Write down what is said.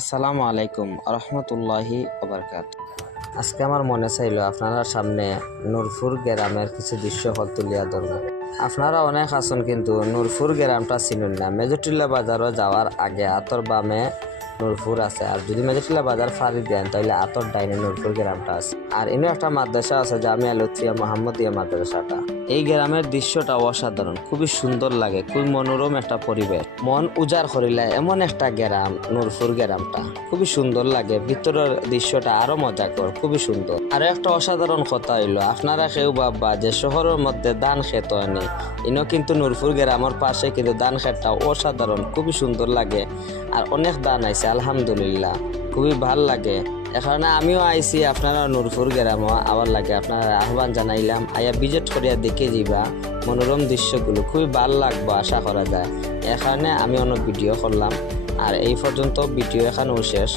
আসসালামু আলাইকুম রহমতুল্লাহি আবরকাত আজকে আমার মনে চাইল আপনারা সামনে নূরপুর গ্রামের কিছু দৃশ্য হল তুলিয়া ধরব। আপনারা অনেক আছেন কিন্তু নূরপুর গ্রামটা চিনুন না। মেজটিল্লা বাজারও যাওয়ার আগে আতর বামে নূরপুর আছে। আর যদি মেজটিল্লা বাজার ফারি দেন, তাহলে আতর ডাইনে নূরপুর গ্রামটা আছে। আর ইনো একটা মাদ্রাসা আছে, জামিয়া লুথিয়া মোহাম্মদিয়া মাদ্রাসাটা। এই গ্রামের দৃশ্যটা অসাধারণ, খুবই সুন্দর লাগে, খুবই মনোরম একটা পরিবেশ। মন উজাড় করিলে এমন একটা গ্রাম, নূরপুর গ্রামটা। খুবই সুন্দর লাগে, ভিতরের দৃশ্যটা আরও মজাকর, খুবই সুন্দর। আর একটা অসাধারণ কথা হইল, আপনারা কেউ বাবা যে শহরের মধ্যে ধান খেত হয়নি। ইনো কিন্তু নূরপুর গ্রামের পাশে কিন্তু ধান খেতটা অসাধারণ, খুবই সুন্দর লাগে। আর অনেক ধান আইছে আলহামদুলিল্লাহ, খুবই ভালো লাগে। এখানে আমিও আইছি, আপনারা নূরপুর গ্রাম আবার লাগে আপনারা আহ্বান জানাইলাম, আয়া ভিজিট করিয়া দেখে যাবা মনোরম দৃশ্যগুলো, খুবই ভালো লাগবো, আশা করা যায়। এখানে আমি অনেক ভিডিও করলাম, আর এই পর্যন্ত ভিডিও এখানেও শেষ।